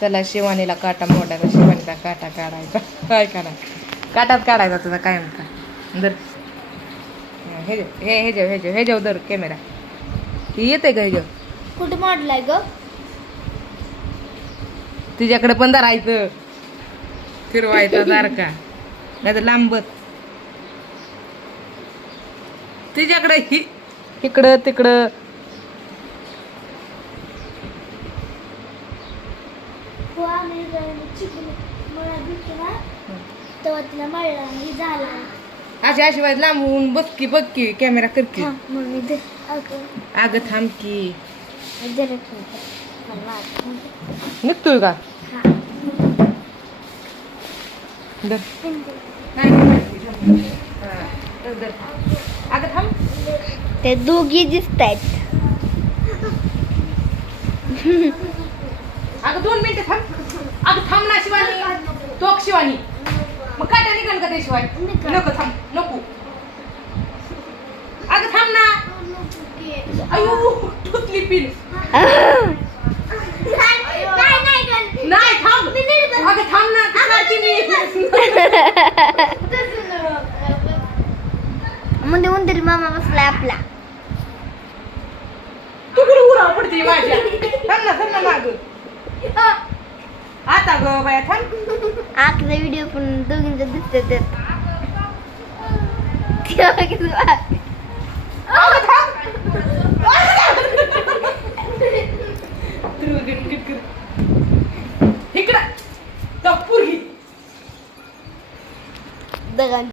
त्याला शिवानीला काटा मोडायला शिवानीला काटा काढायचा. काय करा? काटात काढायचा तुझा काय म्हणता? दर हे जेव हे हे जेव हे जेव हे जेव दर कॅमेरा ही येते का हे जेव कुठं मॉडल आहे ग? तिच्याकडे पण धरायचं फिरवायचं दार का? नाही तर लांबत तिच्याकडे हि इकडं तिकडं. हो आम्ही चिकन मला भेटतो ना तेव्हा तिला मळला आणि झाला अशी अशी लांबून बघकी बघकी कॅमेरा करकी थांब मग मी दे. अगं. अगं थांब की. दे रे फोन. मला वाटतं. निघतोय का. दर. नाही, नाही, हा, दर, दर. अगं थांब. ते दोघी दिसत आहेत अगं दोन मिनिटं थांब. अगं थांब ना शिवानी. तो शिवानी. मग काटा निघाल का ते शिवाय. नको थांब नको. अगं थांब ना. अयो टुचली पिन. नाही थांब. अगं थांब ना ती काढते मी म्हणजे उंदीर मामा बसला आपला. तू कुठे उरा पडते माझ्या? थांब ना थांब ना माग. आता ग बाया थांब. व्हिडिओ पण दोघींचा दिसत. इकडं. तो दगड